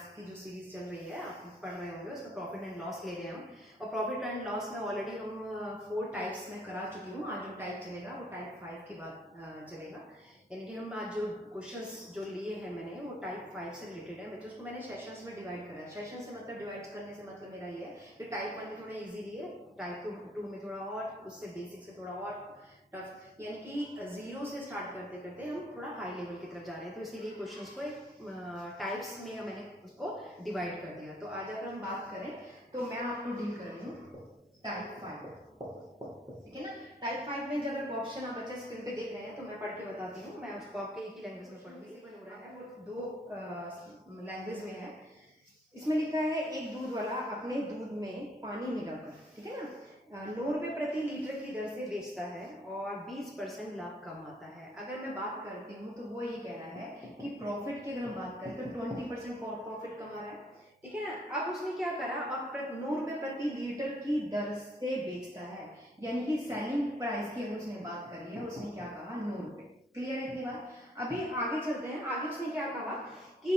Maths की जो series चल रही है आप पढ़ रहे होंगे, उसका प्रॉफिट एंड लॉस ले गए हम। और प्रॉफिट एंड लॉस में ऑलरेडी हम 4 टाइप्स में करा चुकी हूँ। आज जो टाइप चलेगा वो टाइप 5 की बात चलेगा। यानी कि हम आज जो क्वेश्चंस जो लिए हैं मैंने वो टाइप 5 से रिलेटेड है, बच्चों उसको मैंने सेशंस में डिवाइड करा है। सेशन से मतलब डिवाइड करने से मतलब मेरा ये है कि टाइप 1 में थोड़ा इजी लिए, टाइप 2 में थोड़ा और, उससे बेसिक से थोड़ा और टफ, यानी कि 0 से स्टार्ट करते करते हम थोड़ा हाई लेवल की तरफ जा रहे हैं, तो इसीलिए क्वेश्चंस को एक टाइप्स में मैंने उसको डिवाइड कर दिया। तो आज अगर हम बात करें तो मैं आपको डील कर रही हूँ टाइप 5, ठीक है ना। टाइप 5 में जब अगर ऑप्शन आप बच्चे स्क्रीन पे देख रहे हैं तो मैं पढ़ के बताती हूँ। मैं उसको आपके एक ही लैंग्वेज में पढ़ूंगी, हो रहा है वो 2 लैंग्वेज में है। इसमें लिखा है एक दूध वाला अपने दूध में पानी मिलाकर, ठीक है ना, 9 रुपए प्रति लीटर की दर से बेचता है और 20% लाभ कमाता है। अगर मैं बात करती हूँ तो वो ये कह रहा है कि प्रॉफिट की अगर हम बात करें तो 20% प्रॉफिट कमा रहा है, ठीक है ना। अब उसने क्या करा, और 9 रुपए प्रति लीटर की दर से बेचता है, यानी कि सेलिंग प्राइस की अगर उसने बात करी है, उसने क्या कहा 9 रुपए। क्लियर है इतनी बात। अभी आगे चलते हैं। आगे उसने क्या कहा कि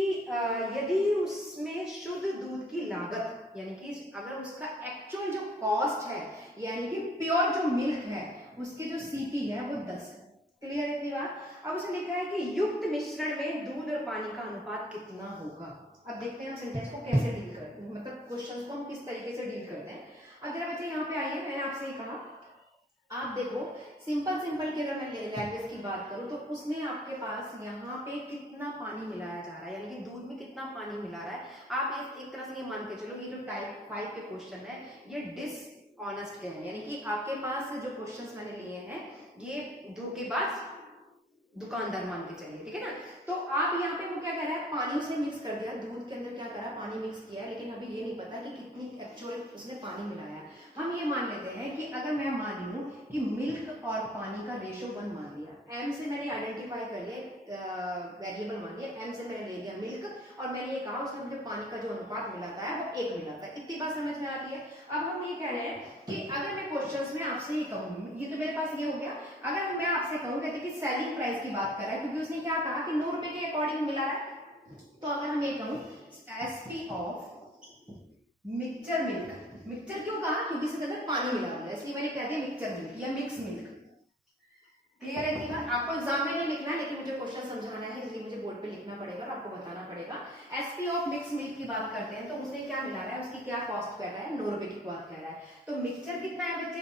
यदि उसमें शुद्ध दूध की लागत, यानी कि अगर उसका एक्चुअल जो कॉस्ट है, यानी कि प्योर जो मिल्क है उसकी जो सीपी है वो 10 है। क्लियर है इतनी बात। अब उसने लिखा है कि युक्त मिश्रण में दूध और पानी का अनुपात कितना होगा। अब देखते हैं हम सेंटेंस को कैसे डील करते हैं, मतलब क्वेश्चन को हम किस तरीके से डील करते हैं। अब जरा बच्चे यहाँ पे आइए, मैंने आपसे ये कहा, आप देखो सिंपल की अगर मैं लैंग्वेज की बात करूं तो उसने आपके पास यहाँ पे कितना पानी मिलाया जा रहा है, यानी कि दूध में कितना पानी मिला रहा है। आप एक तरह से ये मान के चलो कि जो टाइप 5 के क्वेश्चन है ये डिसऑनेस्ट के हैं, यानी कि आपके पास जो क्वेश्चंस मैंने लिए हैं ये धोखेबाज दुकानदार मान के चलिए, ठीक है ना। तो आप यहाँ पे वो क्या कह रहा है, पानी उसने मिक्स कर दिया, दूध के अंदर क्या करा, पानी मिक्स किया, लेकिन अभी ये नहीं पता कि कितनी एक्चुअल उसने पानी मिलाया है। हम ये मान लेते हैं कि अगर मैं मान लूं कि मिल्क और पानी का रेशो 1 मान लिया, एम से मैंने आइडेंटिफाई कर लिया, वेरिएबल मान लिया, एम से मैंने ले लिया मिल्क, और मैंने ये कहा उसमें मुझे पानी का जो अनुपात मिलाता है वो 1 मिलाता है। इतनी बात समझ में आती है। अब हम ये कह रहे हैं कि अगर मैं क्वेश्चंस में आपसे ये कहूँ, ये तो मेरे पास ये हो गया, अगर मैं आपसे कहूँ कहते कि सेलिंग प्राइस की बात कर रहा है, क्योंकि उसने क्या कहा कि 9 रुपए के अकॉर्डिंग मिला रहा है, तो अगर हम ये कहूँ SP of mixture milk, mixture क्यों कहा, क्योंकि इसके अंदर पानी मिला हुआ है, इसलिए मैंने कह दिया मिक्सचर मिल्क या मिक्स मिल्क। क्लियर है इतनी बात। आपको एग्जाम में नहीं लिखना है, लेकिन मुझे क्वेश्चन समझाना है, इसलिए मुझे बोर्ड पे लिखना पड़ेगा और आपको बताना पड़ेगा। एसपी ऑफ मिक्स मिल्क की बात करते हैं तो उसने क्या मिला रहा है, उसकी क्या कॉस्ट कह रहा है, 9 रुपए की बात कह रहा है। तो मिक्सचर कितना है बच्चे,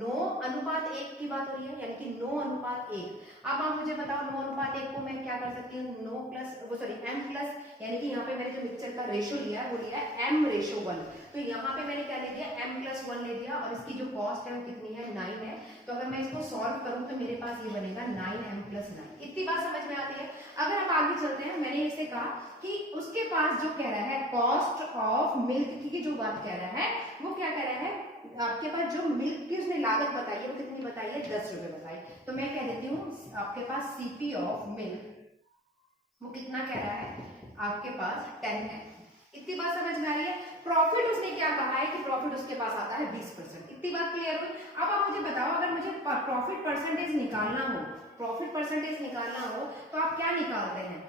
9:1 की बात हो रही है, यानी कि 9:1। अब आप मुझे बताओ 9:1 को मैं क्या कर सकती हूँ, 9 प्लस वो सॉरी m प्लस, यानी कि यहाँ पे मैंने जो मिक्सचर का रेशो लिया है वो लिया है m/1। तो यहाँ पे मैंने क्या ले दिया, m+1 ले दिया, और इसकी जो कॉस्ट है वो कितनी है, 9 है। तो अगर मैं इसको सॉल्व करूं तो मेरे पास ये बनेगा 9m+9। इतनी बात समझ में आती है। अगर हम आगे चलते हैं, मैंने इसे कहा कि उसके पास जो कह रहा है कॉस्ट ऑफ मिल्क की जो बात कह रहा है, वो क्या कह रहा है, आपके पास जो मिल्क की उसने लागत बताई है वो कितनी बताई है, 10 रुपए बताई। तो मैं कह देती हूँ आपके पास सीपी ऑफ मिल्क वो कितना कह रहा है, आपके पास 10 है। इतनी बात समझ में आ रही है। प्रॉफिट उसने क्या कहा है कि प्रॉफिट उसके पास आता है 20%। इतनी बात क्लियर हुई। अब आप मुझे बताओ, अगर मुझे प्रॉफिट परसेंटेज निकालना हो, प्रॉफिट परसेंटेज निकालना हो तो आप क्या निकालते हैं,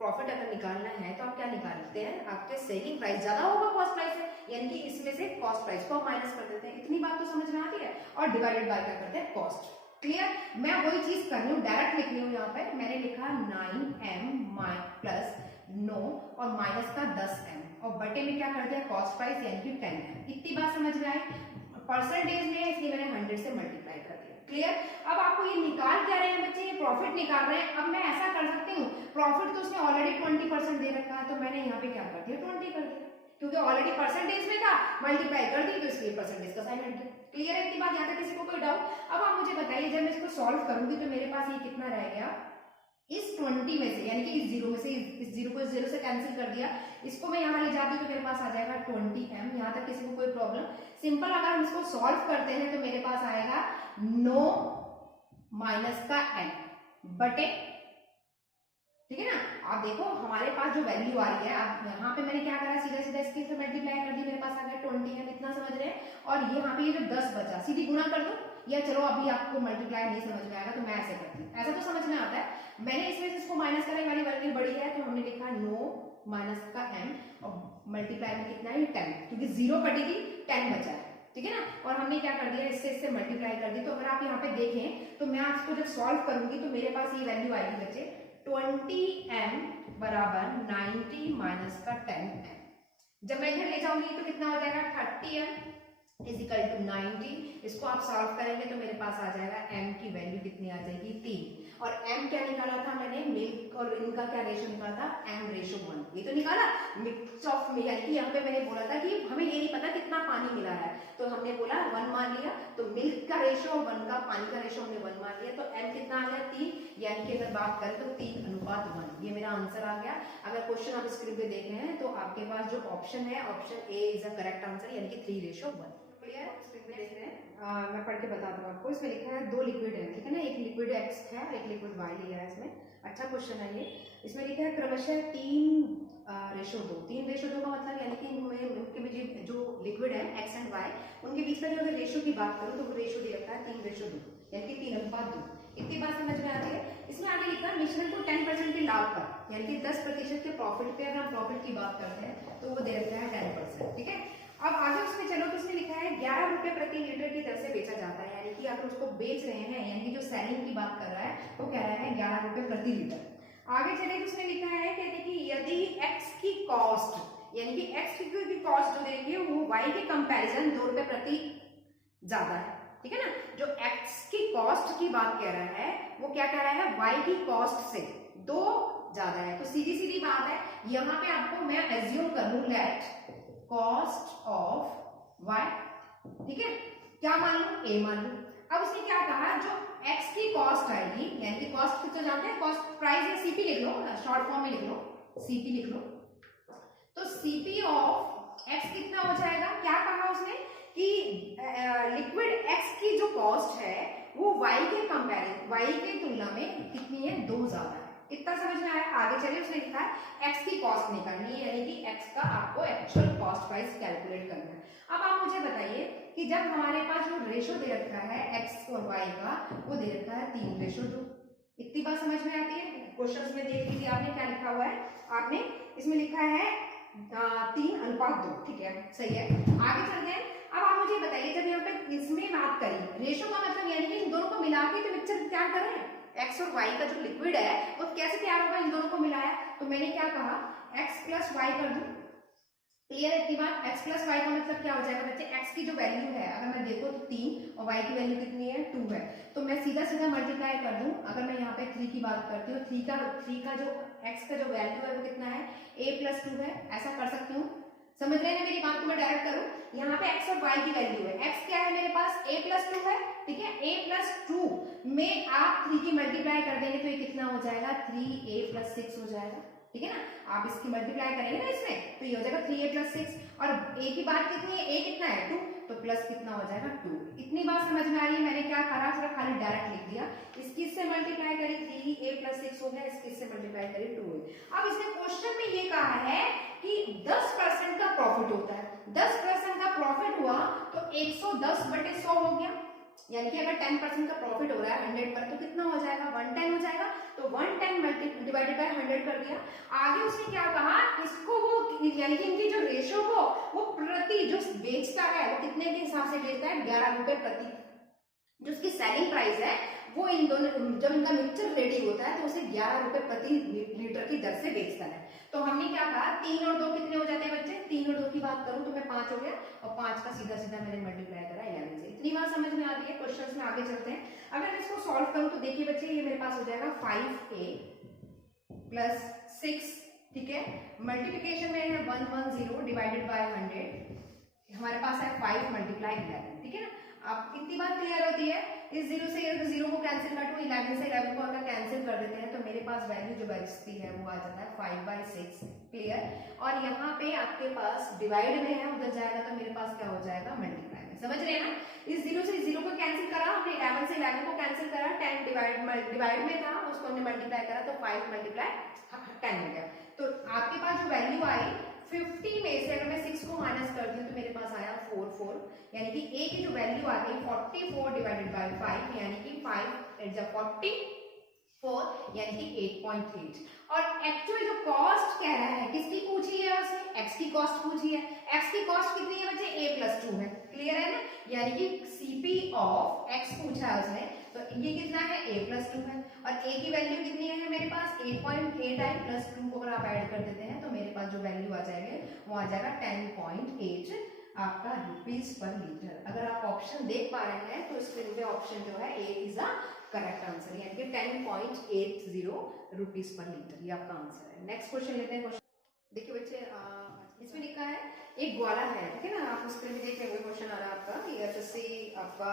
प्रॉफिट अगर निकालना है तो आप क्या निकालते हैं, आपके सेलिंग प्राइस ज्यादा होगा कॉस्ट प्राइस से, यानी कि इसमें से कॉस्ट प्राइस को माइनस कर देते हैं। इतनी बात तो समझ में आती है। और डिवाइडेड बाय क्या करते हैं, कॉस्ट। क्लियर। मैं वही चीज कर रही हूँ, डायरेक्ट लिख रही हूँ। यहाँ पे मैंने लिखा 9m प्लस 9 और माइनस का 10m, और बटे में क्या कर दिया, कॉस्ट प्राइस यानी कि 10m। इतनी बात समझ में आई। परसेंटेज में इसलिए मैंने 100 से मल्टीप्लाई कर दिया। क्लियर। अब आपको ये निकाल क्या रहे हैं बच्चे, ये प्रॉफिट निकाल रहे हैं। अब मैं ऐसा कर सकती हूँ, प्रॉफिट तो उसने ऑलरेडी 20% दे रखा है, तो मैंने यहाँ पे क्या कर दिया, 20 कर दिया, क्योंकि ऑलरेडी परसेंटेज में था, मल्टीप्लाई कर दी तो इसलिए परसेंटेज का साइन हट गया। क्लियर है इतनी बात, यहाँ तक किसी को कोई डाउट। अब आप मुझे बताइए, जब मैं इसको सॉल्व करूंगी तो मेरे पास ये कितना रह गया, इस 20 में से, यानी कि इस 0 में से, इस 0 को इस 0 से कैंसिल कर दिया, इसको मैं यहाँ ले जाती हूँ तो मेरे पास आ जाएगा 20m। यहाँ तक किसी को कोई प्रॉब्लम। सिंपल, अगर हम इसको सॉल्व करते हैं तो मेरे पास आएगा 9 माइनस का m बटे, ठीक है ना। आप देखो हमारे पास जो वैल्यू आ रही है, अब यहाँ पे मैंने क्या करा, सीधा सीधा इसके से मल्टीप्लाई कर दी, मेरे पास आ गया 20m, इतना समझ रहे हैं। और यहाँ पे ये जो 10 बचा, सीधी गुणा कर दो, या चलो अभी आपको मल्टीप्लाई नहीं समझ में आएगा तो मैं ऐसे करती हूँ, ऐसा तो समझ में आता है। मैंने इसमें से इसको माइनस करने वाली वैल्यू बड़ी है तो हमने लिखा 9 माइनस का m और मल्टीप्लाई में कितना है 10, क्योंकि 0 कटेगी 10 बचा है, ठीक है ना। और हमने क्या कर दिया, इससे मल्टीप्लाई कर दी। तो अगर आप यहाँ पे देखें तो मैं आपको जब सॉल्व करूंगी तो मेरे पास ये वैल्यू आएगी बच्चे 20m बराबर 90 माइनस का 10m। जब मैं इधर ले जाऊंगी तो कितना हो जाएगा 30m इजिकल टू 90। इसको आप सॉल्व करेंगे तो मेरे पास आ जाएगा m की वैल्यू कितनी आ जाएगी 3। और m क्या निकाला था मैंने, मिल्क और इनका क्या रेशो निकाला था, m/1। ये तो निकाला मिक्स ऑफ मिल्क, यानी कि यहाँ पे मैंने बोला था कि हमें ये नहीं पता कितना पानी मिला है तो हमने बोला 1 मान लिया। तो मिल्क का रेशो 1 का, पानी का रेशो हमने 1 मान लिया। तो m कितना आ गया 3, यानी कि अगर बात करें तो 3:1। ये मेरा आंसर आ गया। अगर क्वेश्चन आप स्क्रीन पे देख रहे हैं तो आपके पास जो ऑप्शन है, option A is a correct answer, यानी कि 3:1। देख रहे हैं, मैं पढ़ के बता दूं आपको। इसमें लिखा है 2 लिक्विड है, ठीक है ना, एक लिक्विड x है एक लिक्विड y लिया है इसमें। अच्छा क्वेश्चन है ये। इसमें लिखा है क्रमशः 3:2। 3:2 का मतलब यानी कि उनके बीच जो लिक्विड है x एंड y, उनके बीच में जो अगर रेशो की बात करूं तो वो रेशो दे रखा है 3:2, यानी कि 3:2। इतनी बात समझ में आती है। इसमें आगे लिखा है मिश्रण को 10% के लाभ पर, यानी कि 10% के प्रॉफिट पे अगर हम प्रॉफिट की बात करते हैं तो वो दे रखा है 10%, ठीक है। अब आगे उसमें चलो तो उसमें लिखा है 11 रुपए प्रति लीटर की दर से बेचा जाता है, यानी कि अगर उसको बेच रहे हैं, यानी कि जो सेलिंग की बात कर रहा है वो कह रहा है 11 रुपए प्रति लीटर। आगे चले तो उसमें लिखा है कहते कि यदि x की कॉस्ट, यानी कि x की कॉस्ट जो दे रही है वो y के कंपैरिजन 2 रुपए प्रति ज्यादा है, ठीक है ना। जो x की कॉस्ट की बात कह रहा है वो क्या कह रहा है, y की कॉस्ट से 2 ज्यादा है। तो सीधी सीधी बात है, यहाँ पे आपको मैं एज्यूम कर लूं लेट कॉस्ट ऑफ y, ठीक है, क्या मान लू, a मान लू। अब उसने क्या कहा, जो x की कॉस्ट आएगी, यानी कि कॉस्ट तो जानते हैं, कॉस्ट प्राइस या सीपी लिख लो, शॉर्ट फॉर्म में लिख लो, सीपी लिख लो। तो सीपी ऑफ x कितना हो जाएगा, क्या कहा उसने कि लिक्विड x की जो कॉस्ट है वो y के कंपैरिजन, y के तुलना में कितनी है, 2 ज्यादा है। इतना समझ में आया। आगे चलिए उसने लिखा है x की कॉस्ट निकालनी है, यानी कि x का आपको एक्चुअल कॉस्ट प्राइस कैलकुलेट करना है। अब आप मुझे बताइए कि जब हमारे पास जो रेशो दे रखा है x और y का, वो दे रखा है 3:2। इतनी बात समझ में आती है। क्वेश्चन में देख लीजिए आपने क्या लिखा हुआ है, आपने इसमें लिखा है 3:2, ठीक है, सही है। आगे चलते हैं। अब आप मुझे बताइए, जब यहाँ पे इसमें बात करी रेशो का मतलब यानी कि इन दोनों को मिला के तो मिक्सचर तैयार कर रहे हैं। x और y का जो लिक्विड है वो कैसे तैयार होगा, इन दोनों को मिलाया। तो मैंने क्या कहा, x प्लस y कर दूं, क्लियर है इतनी बात। x प्लस y का मतलब क्या हो जाएगा बच्चे, x की जो वैल्यू है अगर मैं देखो तो 3 और y की वैल्यू कितनी है 2 है, तो मैं सीधा सीधा मल्टीप्लाई कर दूं। अगर मैं यहाँ पे 3 की बात करती हूँ, 3 का जो x का जो वैल्यू है वो कितना है, a प्लस 2 है, ऐसा कर सकती हूँ। समझ रहे हैं मेरी बात को, मैं डायरेक्ट करूं, यहाँ पे x और y की वैल्यू है, x क्या है मेरे पास a प्लस 2 है, ठीक है। a प्लस 2 में आप 3 की मल्टीप्लाई कर देंगे तो ये कितना हो जाएगा, 3a प्लस 6 हो जाएगा, ठीक है ना। आप इसकी मल्टीप्लाई करेंगे ना इसमें तो ये हो जाएगा 3a प्लस 6। और a की बात कितनी है, a कितना है 2, तो प्लस कितना हो जाएगा 2। इतनी बात समझ में आ रही है। मैंने क्या करा, सिर्फ खाली डायरेक्ट लिख दिया, इसकी इससे मल्टीप्लाई करी 3a प्लस 6 हो गया, इसकी इससे मल्टीप्लाई करी 2। अब इसने क्वेश्चन में ये कहा है कि 10% का प्रॉफिट होता है, 10% का प्रॉफिट हुआ तो 110/100 हो गया, यानी कि अगर 10% का प्रॉफिट हो रहा है 100 पर तो कितना हो जाएगा, 110 हो जाएगा। तो 110 डिवाइडेड बाय 100 कर दिया। आगे उसने क्या कहा, इसको वो यानी कि इनकी जो रेशो को वो प्रति जो बेचता है वो कितने के हिसाब से बेचता है, 11 रुपए प्रति। जो उसकी सेलिंग प्राइस है वो इन दोनों, जब इनका मिक्सचर रेडी होता है तो उसे 11 रुपए प्रति लीटर की दर से बेचता है। तो हमने क्या कहा, 3 और 2 कितने हो जाते हैं बच्चे, 3 और 2 की बात करूं तो मैं 5 हो गया, और 5 का सीधा सीधा मैंने मल्टीप्लाई करा 11 से। इतनी बात समझ में आती है। क्वेश्चंस में आगे चलते हैं। अगर मैं इसको सॉल्व करूं तो देखिए बच्चे, ये मेरे पास हो जाएगा 5a प्लस 6, ठीक है। मल्टीप्लीकेशन में है 110 डिवाइडेड बाय 100, हमारे पास है 5 मल्टीप्लाई 11, ठीक है ना। अब इतनी बात क्लियर होती है। इस 0 से 0 को कैंसिल कर दो, 11 से 11 को अगर कैंसिल कर देते हैं तो मेरे पास वैल्यू जो बचती है वो आ जाता है 5/6, क्लियर। और यहाँ पे आपके पास डिवाइड में है, उधर जाएगा तो मेरे पास क्या हो जाएगा, मल्टीप्लाई में। समझ रहे हैं ना। इस 0 से 0 को कैंसिल करा हमने, 11 से 11 को कैंसिल करा, 10 डिवाइड में था उसको हमने मल्टीप्लाई करा तो 5 मल्टीप्लाई 10 हो गया। तो आपके पास जो वैल्यू आई 50 में से अगर मैं 6 को माइनस करती हूँ तो मेरे पास आया 44, यानी कि ए की जो वैल्यू आ गई 44 डिवाइडेड बाय 5, यानी कि 5 इज 44, यानी कि 8.8। और एक्चुअल जो कॉस्ट कह रहा है किसकी पूछी है उसने, एक्स की कॉस्ट पूछी है। एक्स की कॉस्ट कितनी है बच्चे, a+2 है, क्लियर है ना, यानी कि सीपी ऑफ एक्स पूछा है उसने, तो ये कितना है a+2 है, और a की वैल्यू कितनी है मेरे पास 8.8 आई प्लस 2 को अगर आप ऐड कर देते हैं तो मेरे पास जो वैल्यू आ जाएगी वो आ जाएगा 10.8 आपका रुपीज पर लीटर। अगर आप ऑप्शन देख पा रहे हैं तो स्क्रीन पे ऑप्शन जो है ए इज अ करेक्ट आंसर, यानी कि 10.80 रुपीज पर लीटर, ये आपका आंसर है। नेक्स्ट क्वेश्चन लेते हैं। क्वेश्चन देखिए बच्चे, इसमें लिखा है एक ग्वाला है, ठीक है ना, आप उस पर भी देख रहे क्वेश्चन आ रहा है आपका, ये एसएससी आपका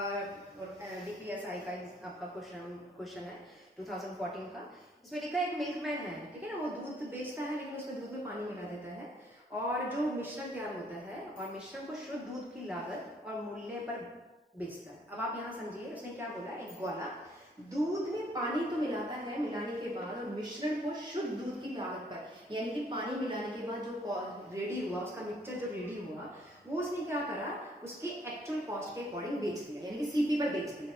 और डीपीएसआई का आपका क्वेश्चन है 2014 का। इसमें लिखा है एक मिल्कमैन है, ठीक है ना, वो दूध बेचता है लेकिन उसमें दूध में पानी मिला देता है और जो मिश्रण तैयार होता है और मिश्रण को शुद्ध दूध की लागत और मूल्य पर बेचता है। अब आप यहाँ समझिए उसने क्या बोला, एक ग्वाला दूध में पानी तो मिलाता है मिलाने के बाद और मिश्रण को शुद्ध दूध की लागत पर, यानी कि पानी मिलाने के बाद जो रेडी हुआ उसका मिक्सचर जो रेडी हुआ वो उसने क्या करा, उसके एक्चुअल कॉस्ट के अकॉर्डिंग बेच दिया, यानी कि सीपी पर बेच दिया।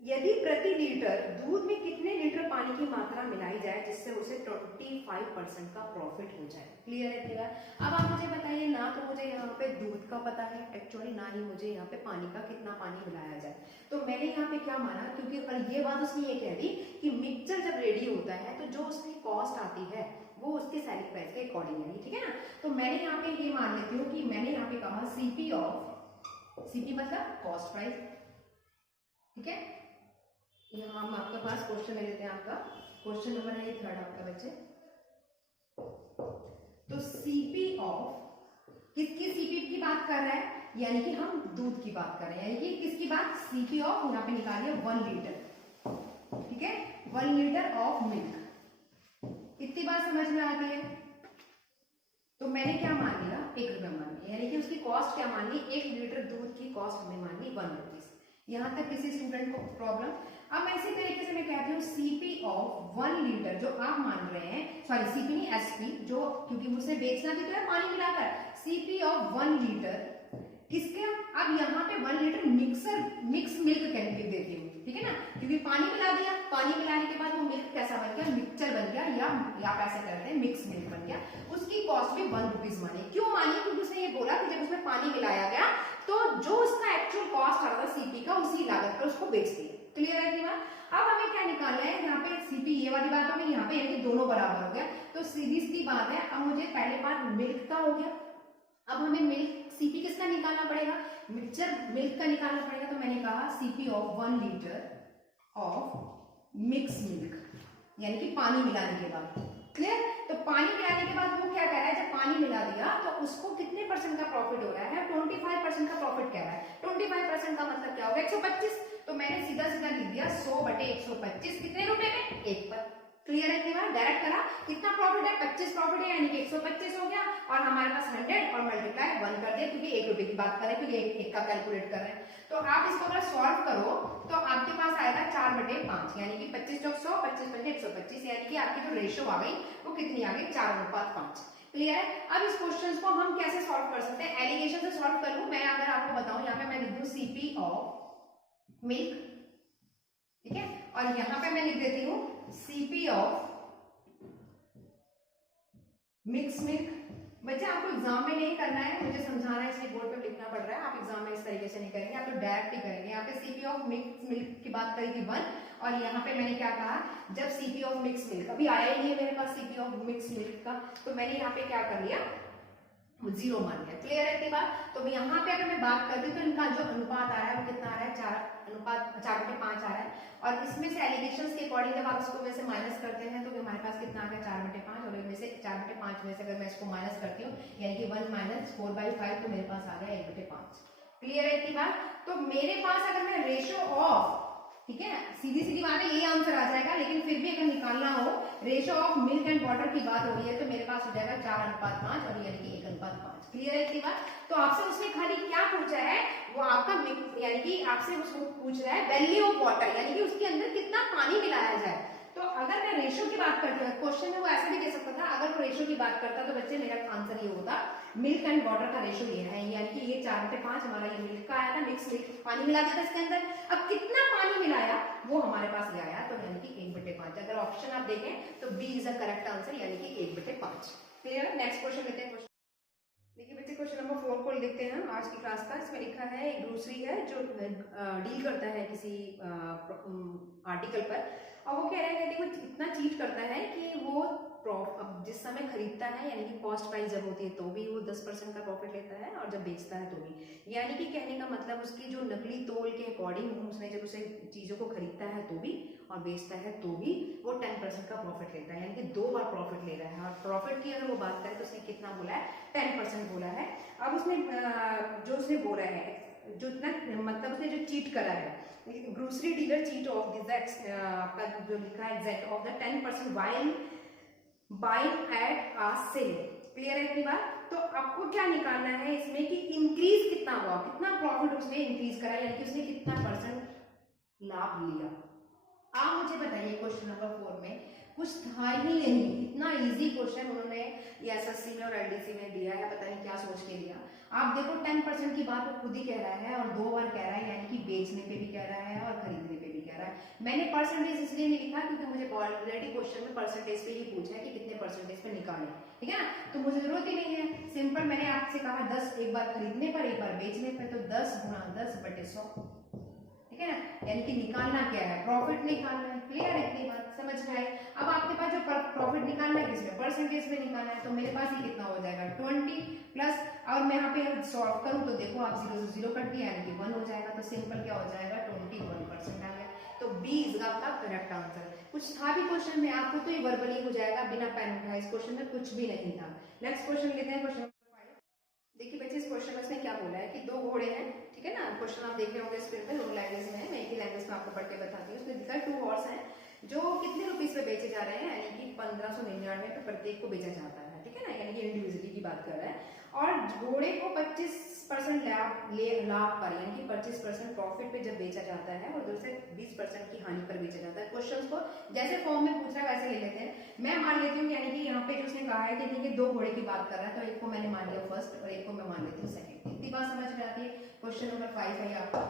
यदि प्रति लीटर दूध में कितने लीटर पानी की मात्रा मिलाई जाए जिससे उसे 25% का प्रॉफिट हो जाए, क्लियर है। अब आप मुझे बताइए, ना तो मुझे यहाँ पे दूध का पता है एक्चुअली, ना ही मुझे यहाँ पे पानी का कितना पानी मिलाया जाए, तो मैंने यहाँ पे क्या माना, क्योंकि और ये बात उसने ये कह दी कि मिक्सचर जब रेडी होता है तो जो उसकी कॉस्ट आती है वो उसके सेलिंग प्राइस के अकॉर्डिंग है, ठीक है ना। तो मैंने यहाँ पे ये मान लेती हूँ कि मैंने यहाँ पे कहा सीपी ऑफ, सीपी मतलब कॉस्ट प्राइस, ठीक है। यहाँ हम आपके पास क्वेश्चन ले लेते हैं, आपका क्वेश्चन नंबर है 3 आपका बच्चे। तो सीपी ऑफ किसकी सीपी की बात कर रहा है, यानी कि हम दूध की बात कर रहे हैं, यानी कि किसकी बात, सीपी ऑफ यहाँ पे निकालिए 1 लीटर, ठीक है, 1 लीटर ऑफ मिल्क। कितनी बात समझ में आती है, तो मैंने क्या मान लिया, 1 रुपया मान लिया, यानी कि उसकी कॉस्ट क्या मान ली, 1 लीटर दूध की कॉस्ट हमने मान ली 1 रुपीज। यहां तक किसी स्टूडेंट को प्रॉब्लम। अब इसी तरीके से मैं कहती हूँ सीपी ऑफ 1 लीटर जो आप मान रहे हैं, सॉरी सीपी नहीं एसपी, जो क्योंकि मुझे बेचना भी तो है पानी मिलाकर, सीपी ऑफ 1 लीटर किसके, अब यहाँ पे 1 लीटर मिक्स मिल्क कैलकुलेट देती हूँ, ठीक है ना, क्योंकि पानी मिला दिया, पानी मिलाने के बाद वो मिल्क कैसा बन गया, मिक्सचर बन गया, या आप ऐसे करते हैं मिक्स मिल्क बन गया, उसकी कॉस्ट भी 1 रुपीज मानी। क्यों मानी, क्योंकि उसने ये बोला कि जब उसमें पानी मिलाया गया तो जो उसका एक्चुअल कॉस्ट आ रहा था सीपी का उसी लागत पर उसको बेच दिया, क्लियर है बात। अब हमें क्या निकालना है, यहाँ पे सीपी ये वाली बात हो गई, यहाँ पे यानी कि दोनों बराबर हो गया, तो सीधी सी बात है। अब मुझे पहले बार मिल्क का हो गया, अब हमें मिल्क सीपी किसका निकालना पड़ेगा, मिक्सचर मिल्क का निकालना पड़ेगा, तो मैंने कहा CP of 1 litre of mix milk, यानी कि पानी मिलाने के बाद, क्लियर। तो पानी मिलाने के बाद वो क्या कह रहा है, जब पानी मिला दिया तो उसको कितने % का प्रॉफिट हो रहा है, 25% का प्रॉफिट कह रहा है। 25% का मतलब क्या होगा, 125, तो मैंने सीधा सीधा लिख दिया 100/125, कितने रुपए में, 1 पर, क्लियर है कि बात, डायरेक्ट करा, कितना प्रॉफिट है 25 प्रॉफिट है, यानी कि 125 हो गया, और हमारे पास 100 और मल्टीप्लाई 1 कर दिया, क्योंकि 1 रुपए की बात कर रहे हैं, क्योंकि एक का कैलकुलेट कर रहे हैं। तो आप इसको अगर सॉल्व करो तो आपके पास आएगा 4/5, यानी कि 25 चौक 100, 25 125, यानी कि आपकी जो रेशियो आ गई वो कितनी आ गई, 4:5, क्लियर है। अब इस क्वेश्चन को हम कैसे सॉल्व कर सकते हैं, एलिगेशन से सॉल्व कर लूं मैं, अगर आपको बताऊं, यहाँ पे मैं लिख दूं सीपी ऑफ मिल्क, ठीक है, और यहाँ पे मैं लिख देती हूँ सीपी ऑफ मिक्स मिल्क। बच्चे आपको एग्जाम में नहीं करना है, मुझे समझाना है इसलिए बोर्ड पे लिखना पड़ रहा है, आप एग्जाम में इस तरीके से नहीं करेंगे, आप तो डायरेक्ट ही करेंगे। यहाँ पे सीपी ऑफ मिक्स मिल्क की बात करी थी 1, और यहाँ पे मैंने क्या कहा, जब सीपी ऑफ मिक्स मिल्क, अभी आया ही नहीं है मेरे पास सीपी ऑफ मिक्स मिल्क का, तो मैंने यहाँ पे क्या कर लिया, 0 मान लिया, क्लियर है बात। तो यहाँ पे अगर मैं बात करती हूँ तो इनका जो अनुपात आ रहा है वो कितना आ रहा है, 4/5 आ रहा है, और इसमें से एलिगेशंस के अकॉर्डिंग जब आप इसको में से माइनस करते हैं तो हमारे पास कितना आ गया, 4/5, और इनमें से 4/5 में से अगर मैं इसको माइनस करती हूँ, यानी कि 1 - 4/5, तो मेरे पास आ गया 1/5, क्लियर है इतनी बात। तो मेरे पास अगर मैं रेशियो ऑफ, ठीक है, सीधी सीधी बात है, ये आंसर आ जाएगा, लेकिन फिर भी अगर निकालना हो, ratio of milk and water की बात हो रही है, तो मेरे पास हो जाएगा 4:5, और यानी कि 1:5, क्लियर है इतनी बात। तो आपसे उसने खाली क्या पूछा है, वो आपका यानी कि आपसे उसको पूछ रहा है वैल्यू ऑफ वाटर, यानी कि उसके अंदर कितना पानी मिलाया जाए। तो अगर मैं रेशियो की बात करती हूँ, क्वेश्चन में वो ऐसा भी कह सकता था, अगर वो रेशियो की बात करता तो बच्चे मेरा आंसर ये होता मिल्क एंड वाटर का रेशो ये है, यानी कि ये 4/5 हमारा ये मिल्क का आया था, मिक्स मिल्क, पानी मिला दिया था इसके अंदर। अब कितना पानी मिलाया वो हमारे पास ले आया, तो यानी कि 1/5। अगर ऑप्शन आप देखें तो B is the correct answer, यानी कि 1/5। क्लियर है? नेक्स्ट क्वेश्चन लेते हैं। देखिए बच्चे क्वेश्चन नंबर 4 को देखते हैं आज की क्लास का। इसमें लिखा है एक ग्रोसरी है जो डील करता है किसी आर्टिकल पर, और वो कह रहा है कि वो इतना चीट करता है कि वो अब जिस समय खरीदता है यानी कि कॉस्ट प्राइस जब होती है तो भी वो 10% का प्रॉफिट लेता है, और जब बेचता है तो भी। यानी कि कहने का मतलब उसकी जो नकली तोल के अकॉर्डिंग उसने जब उसे चीज़ों को खरीदता है तो भी और बेचता है तो भी वो 10% का प्रॉफिट लेता है, यानी कि 2 बार प्रॉफिट ले रहा है। और प्रॉफिट की अगर वो बात करें तो उसने कितना बोला है? 10% बोला है। अब उसने जो उसने बोला है, जो इतना मतलब उसने जो चीट करा है, grocery dealer cheat of this आपका जो लिखा है exact of the 10% while buying at a sale. Clear है इतनी बात? तो आपको क्या निकालना है इसमें कि इंक्रीज कितना हुआ, कितना प्रॉफिट उसने इंक्रीज करा, यानी कि उसने कितना % लाभ लिया। आप मुझे बताइए क्वेश्चन नंबर 4 में कुछ था ही नहीं, इतना इजी क्वेश्चन उन्होंने एसएससी में और एलडीसी में दिया है, पता नहीं क्या सोच के दिया। आप देखो 10% की बात वो खुद ही कह रहा है और 2 बार कह रहा है, यानी कि बेचने पे भी कह रहा है और खरीदने पे भी कह रहा है। मैंने परसेंटेज इसलिए नहीं लिखा क्योंकि मुझे ऑलरेडी क्वेश्चन में परसेंटेज पे ही पूछा है कि कितने परसेंटेज पे निकालें, ठीक है ना, तो मुझे जरूरत ही नहीं है। सिंपल मैंने आपसे कहा 10 एक बार खरीदने पर एक बार बेचने पर, तो 10 × 10/100, ठीक है ना, यानी कि निकालना क्या है? प्रॉफिट निकालना है। क्लियर है इतनी बात? समझ में आई? अब आपके पास जो प्रॉफिट निकालना है किसमें? परसेंटेज में निकालना है, तो मेरे पास ये कितना हो जाएगा 20 प्लस, और मैं यहाँ पे सॉल्व करूँ तो देखो आप 0 से 0 कट दिया यानी कि 1 हो जाएगा, तो सिंपल क्या हो जाएगा 21% आ गया। तो बी इज आपका करेक्ट आंसर। कुछ था भी क्वेश्चन में आपको तो ये वर्बली हो जाएगा बिना पेन उठाए, इस क्वेश्चन में कुछ भी नहीं था। नेक्स्ट क्वेश्चन लेते हैं, क्वेश्चन देखिए बच्चे इस क्वेश्चन में उसने क्या बोला है कि 2 घोड़े हैं, ठीक है ना, क्वेश्चन आप देख रहे होंगे स्क्रीन पे, दोनों लैंग्वेज में है, मैं एक ही लैंग्वेज में आपको पढ़ के बताती हूँ। उसने दिखा 2 हॉर्स हैं जो कितने रुपीस पे बेचे जा रहे हैं, यानी कि 1599 पे प्रत्येक को बेचा जाता है, ठीक है ना, यानी कि इंडिविजुअली की बात कर रहा है। और घोड़े को 25% लाभ पर यानी कि 25% प्रॉफिट पे जब बेचा जाता है और दूसरे 20% की हानि पर बेचा जाता है। क्वेश्चंस को जैसे फॉर्म में पूछ रहा है वैसे ले लेते हैं। मैं मान लेती हूँ यानी कि यहाँ पे जो उसने कहा है कि देखिए 2 घोड़े की बात कर रहा है, तो एक को मैंने मान लिया फर्स्ट और एक को मैं मान लेती हूँ सेकंड। इतनी बात समझ में आती है? क्वेश्चन नंबर 5 है आपका।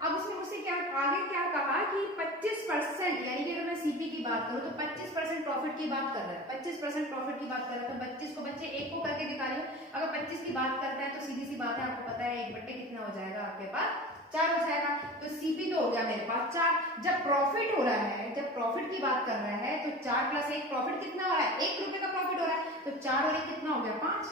अब उसने मुझसे क्या आगे क्या कहा कि 25% यानी कि अगर मैं सीपी की बात करूं तो 25% प्रॉफिट की बात कर रहा है, 25% प्रॉफिट की बात कर रहा है, तो 25 को बच्चे एक को करके दिखा रही हूं। अगर 25 की बात करता है तो सीधी सी बात है, आपको पता है 1/, कितना हो जाएगा आपके पास 4 हो जाएगा। तो सीपी तो हो गया मेरे पास 4। जब प्रॉफिट हो रहा है, जब प्रॉफिट की बात कर रहा है तो 4 + 1 प्रॉफिट कितना हो रहा है? 1 रुपए का प्रॉफिट हो रहा है, तो 4 और 1 कितना हो गया 5,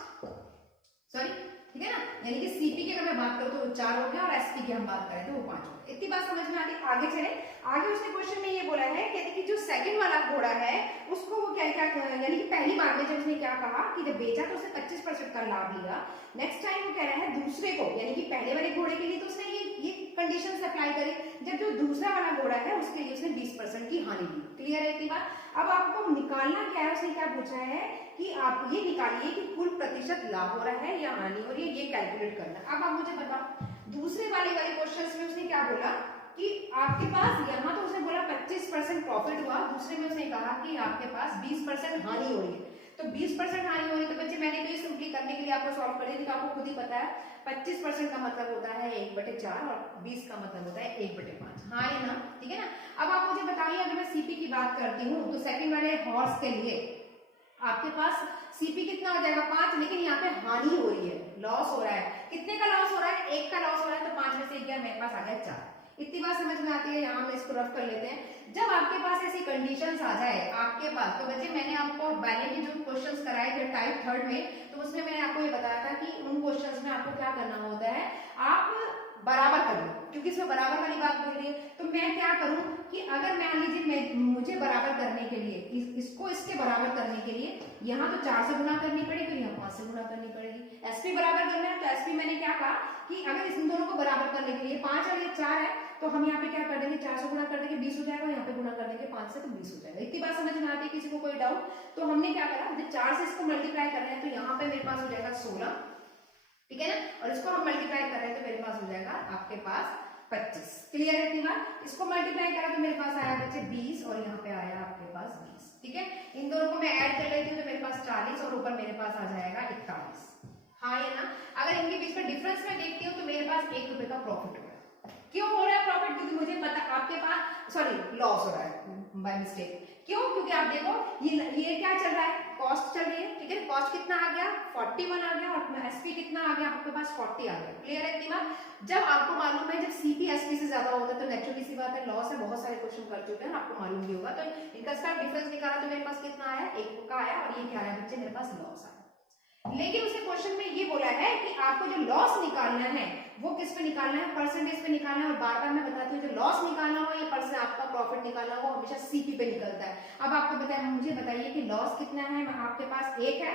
सॉरी, ठीक है ना, यानी कि सीपी की अगर मैं बात करूं तो 4 हो गया और एसपी की हम बात करें तो वो 5 हो गया। इतनी बात समझ में आ गई? आगे चले। आगे उसने क्वेश्चन में ये बोला है कि जो सेकंड वाला घोड़ा है उसको वो क्या क्या यानी कि पहली बार में जब उसने क्या कहा कि जब बेचा तो उसने 25% का लाभ लिया। नेक्स्ट टाइम वो कह रहा है दूसरे को, यानी कि पहले वाले घोड़े के लिए तो उसने ये कंडीशन अप्लाई करी, जब जो दूसरा वाला घोड़ा है उसके लिए उसने 20% की हानि दी। क्लियर है इतनी बात? अब आपको निकालना क्या है, उसने क्या पूछा है कि आप ये निकालिए कि कुल प्रतिशत लाभ हो रहा है या हानि हो रही है, ये कैलकुलेट करना। अब आप मुझे बताओ दूसरे वाले क्वेश्चंस में उसने क्या बोला कि आपके पास यहाँ तो उसने बोला 25% प्रॉफिट हुआ, दूसरे में उसने कहा कि आपके पास 20% हानि हो रही है। तो 20% हानि हो रही है तो बच्चे मैंने तो ये सिंपली करने के लिए आपको सॉल्व कर दिया कि आपको खुद ही पता है 25% का मतलब होता है 1/4 और 20 का मतलब होता है 1/5। हाँ या ना? ठीक है ना। अब आप मुझे बताइए अगर मैं सीपी की बात करती हूँ तो सेकंड वाले हॉर्स के लिए आपके पास सीपी कितना हो जाएगा 5, लेकिन यहाँ पे हानि हो रही है, लॉस हो रहा है। कितने का लॉस हो रहा है? 1 का लॉस हो रहा है, तो 5 में से 1 गया, मेरे पास आ गया 4। इतनी बात समझ में आती है? यहाँ हम इसको रफ कर लेते हैं। जब आपके पास ऐसी कंडीशंस आ जाए आपके पास, तो बच्चे मैंने आपको पहले भी जो क्वेश्चंस कराए थे टाइप 3 में, तो उसमें मैंने आपको ये बताया था कि उन क्वेश्चंस में आपको क्या करना होता है, आप बराबर कर लो, क्योंकि इसमें बराबर वाली बात बोल रही है। तो मैं क्या करूं कि अगर मान लीजिए मुझे बराबर करने के लिए इसको इसके बराबर करने के लिए यहाँ तो 4 से गुना करनी पड़ेगी, यहाँ 5 से गुना करनी पड़ेगी। एसपी बराबर करना है तो एसपी मैंने क्या कहा कि अगर इन दोनों को बराबर करने के लिए 5 और ये 4 है तो हम यहाँ पे क्या कर देंगे 4 से गुना कर देंगे 20 हो जाएगा, यहाँ पे गुना कर देंगे 5 से तो 20 हो जाएगा। इतनी बात समझ में आती है? किसी को कोई डाउट? तो हमने क्या करा, 4 से इसको मल्टीप्लाई कर रहे हैं तो यहाँ पे मेरे पास हो जाएगा 16, ठीक है ना, और इसको हम मल्टीप्लाई कर रहे हैं तो मेरे पास हो जाएगा आपके पास 25। क्लियर है इतनी बात? इसको मल्टीप्लाई करा तो मेरे पास आया बच्चे 20 और यहाँ पे आया आपके पास 20, ठीक है। इन दोनों को मैं ऐड कर लेती हूँ तो मेरे पास 40 और ऊपर मेरे पास आ जाएगा 41। हाँ या डिफरेंस में देखती हूँ तो मेरे पास 1 रुपए का प्रॉफिट हो रहा है। क्यों हो रहा है प्रॉफिट? क्योंकि मुझे पता आपके पास लॉस हो रहा है बाय मिस्टेक। क्यों? क्योंकि आप देखो ये क्या चल रहा है, कॉस्ट चल रही है, ठीक है। कॉस्ट कितना आ गया? 41 आ गया, और एसपी कितना आ गया आपके पास? 40 आ गया। क्लियर है इतनी बात? जब आपको मालूम है जब सीपी एसपी से ज्यादा होता है तो नेचुरली सी बात है लॉस है। बहुत सारे क्वेश्चन कर चुके हैं, आपको मालूम भी होगा। तो इनका इसका डिफरेंस निकाला तो मेरे पास कितना आया? 1 का आया, और ये क्या आया बच्चे? मेरे पास लॉस आया। लेकिन उसने क्वेश्चन में ये बोला है कि आपको जो लॉस निकालना है वो किस पे निकालना है? परसेंटेज पे निकालना है। और बार बार मैं बताती हूँ जो लॉस निकालना हो या परसेंट आपका प्रॉफिट निकालना हो हमेशा सीपी पे निकलता है। अब आपको मुझे बताइए कि लॉस कितना है? आपके पास 1 है,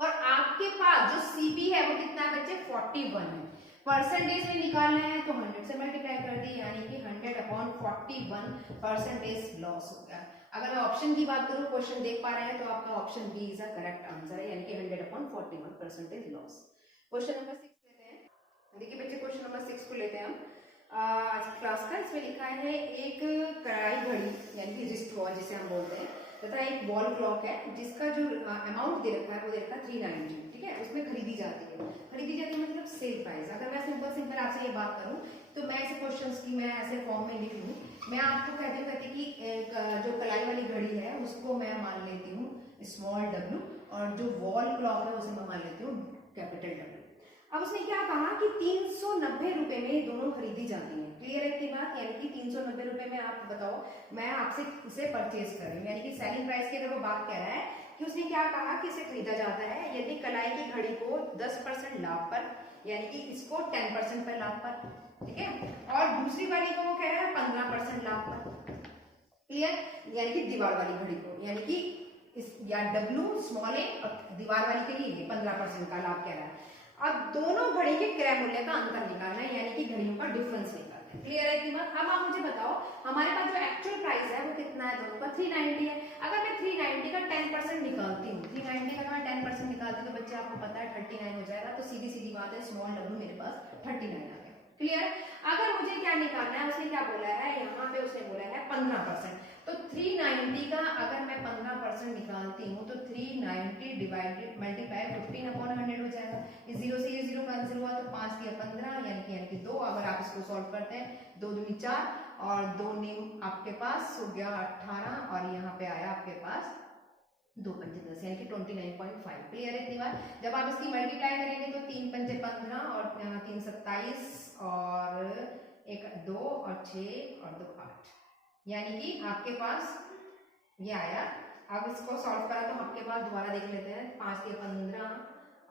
और आपके पास जो सीपी है वो कितना है बच्चे? 41 है। परसेंटेज में निकालना है तो 100 से मल्टीप्लाई कर दी, यानी कि 100/41 परसेंटेज लॉस हो गया। अगर मैं ऑप्शन की बात करूं, क्वेश्चन देख पा रहे हैं तो आपका option B is the correct answer है, यानी कि 100/41 परसेंटेज लॉस। क्वेश्चन नंबर 6 लेते हैं। देखिए बच्चे क्वेश्चन नंबर 6 को लेते हैं हम आज की क्लास का। इसमें लिखा है एक कढ़ाई घड़ी यानी कि रिस्ट वॉच जिसे हम बोलते हैं, तथा एक वॉल क्लॉक है जिसका जो अमाउंट दे रखा है वो दे रखा है 390, ठीक है। उसमें खरीदी जाती है मतलब सेल प्राइस। अगर मैं सिंपल आपसे ये बात करूं तो मैं ऐसे क्वेश्चंस की मैं ऐसे फॉर्म में लिख लूं, मैं आपको कहती कि जो कलाई वाली घड़ी है उसको मैं मान लेती हूँ स्मॉल w, और जो वॉल क्लॉक है उसे मैं मान लेती हूँ कैपिटल W। अब उसने क्या कहा कि 390 रुपए में ये दोनों खरीदी जाती हैं। क्लियर है की बात? यानी कि 390 रुपए में आप बताओ मैं आपसे इसे परचेज कर रही हूँ, यानी कि सेलिंग प्राइस की अगर वो बात कह रहा है कि उसने क्या कहा कि इसे खरीदा जाता है यदि कलाई की घड़ी को 10% लाभ पर, यानी कि इसको 10% पर लाभ पर, ठीक है। और दूसरी वाली को वो कह रहा है 15% लाभ पर। क्लियर? यानी कि दीवार वाली घड़ी को, यानी कि इस या W स्मॉल ए, और दीवार वाली के लिए 15% का लाभ कह रहा है। अब दोनों घड़ी के क्रय मूल्य का अंतर निकालना है, यानी कि घड़ियों का डिफरेंस निकालना है। क्लियर है कि बात? अब आप मुझे बताओ हमारे पास जो एक्चुअल प्राइस है वो कितना है दोनों का? 390 है। अगर मैं 390 का 10% निकालती हूँ, 390 का मैं 10% निकालती हूँ तो बच्चे आपको पता है 39 हो जाएगा। तो सीधी सीधी बात है स्मॉल w मेरे पास 39 आ गया। क्लियर? अगर मुझे क्या निकालना है, उसने क्या बोला है यहाँ पे? उसने बोला है 15%। तो 390 का अगर मैं 15% निकालती हूँ तो 390 डिवाइडेड मल्टीप्लाई 15/100 हो जाएगा। इस 0 से ये 0 कैंसिल हुआ तो 5 दिया 15, यानी कि 2। अगर आप इसको सॉल्व करते हैं 2 दूनी 4 और 2 न्यू आपके पास हो गया 18, और यहाँ पे आया आपके पास 2 पंचे 10, यानी कि 29.5। क्लियर है इतनी बात? जब आप इसकी मल्टीप्लाई करेंगे तो 3 पंचे 15 और 3 27 और 1 2 और 6 और 2 8, यानी कि आपके पास ये आया। अब इसको सॉल्व करा तो आपके पास दोबारा देख लेते हैं, 5 के 15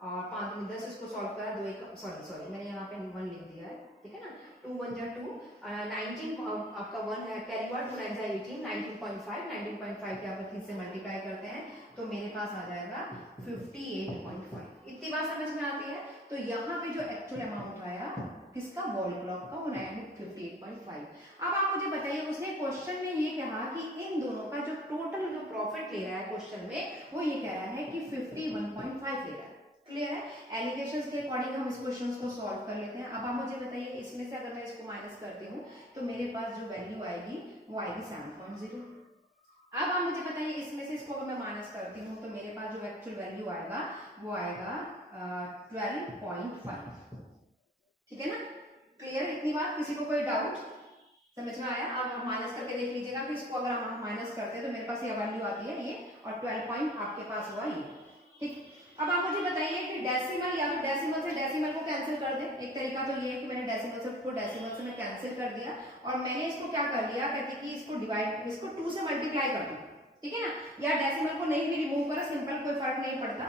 और 5 दूनी 10, इसको सॉल्व करा 2 1 सॉरी मैंने यहाँ पे 1 लिख दिया है, ठीक है ना। 2 1 जा 2, 19 आपका 1 है कैरी फॉरवर्ड, 2 9 जा 18, 19.5 के आप 3 से मल्टीप्लाई करते हैं तो मेरे पास आ जाएगा 58.5। इतनी बात समझ में आती है? तो यहाँ पे जो एक्चुअल अमाउंट आया किसका? वॉल क्लॉक का, वो 58.5। अब आप मुझे बताइए उसने क्वेश्चन में ये कहा कि इन दोनों का जो टोटल जो प्रॉफिट ले रहा है क्वेश्चन में वो ये कह रहा है कि 51.5 ले रहा है। क्लियर है? एलिगेशंस के अकॉर्डिंग हम इस क्वेश्चन को सॉल्व कर लेते हैं। अब आप मुझे बताइए इसमें से अगर मैं इसको माइनस करती हूँ तो मेरे पास जो वैल्यू आएगी वो आएगी 7.0। अब आप मुझे बताइए इसमें से इसको अगर मैं माइनस करती हूँ तो मेरे पास जो एक्चुअल वैल्यू आएगा वो आएगा 12.5। ठीक है ना? क्लियर इतनी बात? किसी को कोई डाउट समझ में आया? आप माइनस करके देख लीजिएगा कि इसको अगर हम माइनस करते हैं तो मेरे पास ये वैल्यू आती है ये, और 12 पॉइंट आपके पास हुआ ये। ठीक, अब आप मुझे बताइए कि डेसिमल या तो डेसिमल से डेसिमल को कैंसिल कर दे। एक तरीका तो ये है कि मैंने डेसिमल से मैं कैंसिल कर दिया और मैंने इसको क्या कर लिया, कहते कि इसको डिवाइड, इसको 2 से मल्टीप्लाई कर दूं, ठीक है ना। या डेसिमल को नहीं भी रिमूव करो, सिंपल, कोई फर्क नहीं पड़ता।